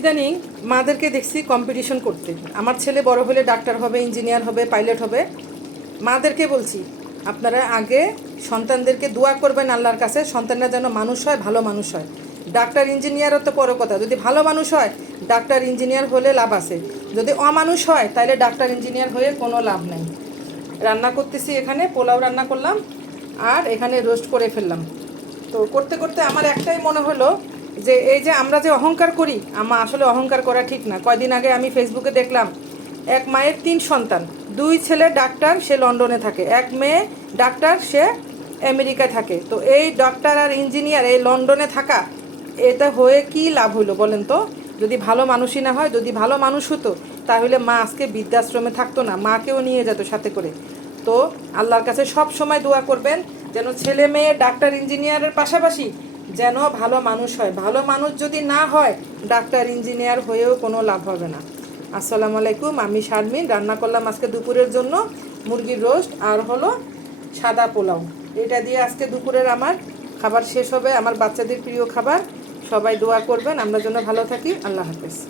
ইদানিং মাদেরকে দেখছি কম্পিটিশন করতে। আমার ছেলে বড় হলে ডাক্তার হবে, ইঞ্জিনিয়ার হবে, পাইলট হবে। মাদেরকে বলছি, আপনারা আগে সন্তানদেরকে দোয়া করবেন আল্লাহর কাছে, সন্তানরা যেন মানুষ হয়, ভালো মানুষ হয়। ডাক্তার ইঞ্জিনিয়ারও তো বড় কথা, যদি ভালো মানুষ হয় ডাক্তার ইঞ্জিনিয়ার হলে লাভ আছে, যদি অমানুষ হয় তাহলে ডাক্তার ইঞ্জিনিয়ার হয়ে কোনো লাভ নাই। রান্না করতেছি, এখানে পোলাও রান্না করলাম আর এখানে রোস্ট করে ফেললাম। তো করতে করতে আমার একটাই মনে হলো যে এই যে আমরা যে অহংকার করি, আসলে অহংকার করা ঠিক না। কয়দিন আগে আমি ফেসবুকে দেখলাম এক মায়ের 3 সন্তান, 2 ছেলে ডাক্তার, সে লন্ডনে থাকে, এক মেয়ে ডাক্তার, সে আমেরিকায় থাকে। তো এই ডাক্তার আর ইঞ্জিনিয়ার এই লন্ডনে থাকা, এটা হয়ে কি লাভ হইলো বলেন তো? যদি ভালো মানুষই না হয়, যদি ভালো মানুষ হতো তাহলে মা আজকে বৃদ্ধাশ্রমে থাকতো না, মাকেও নিয়ে যেত সাথে করে। তো আল্লাহর কাছে সব সময় দোয়া করবেন যেন ছেলে মেয়ে ডাক্তার ইঞ্জিনিয়ারের পাশাপাশি যেন ভালো মানুষ হয়। ভালো মানুষ যদি না হয় ডাক্তার ইঞ্জিনিয়ার হয়েও কোনো লাভ হবে না। আসসালামু আলাইকুম, আমি শারমিন। রান্না করলাম আজকে দুপুরের জন্য মুরগির রোস্ট আর হলো সাদা পোলাও। এটা দিয়ে আজকে দুপুরের আমার খাবার শেষ হবে, আমার বাচ্চাদের প্রিয় খাবার। সবাই দোয়া করবেন আমরা যেন ভালো থাকি। আল্লাহ হাফেজ।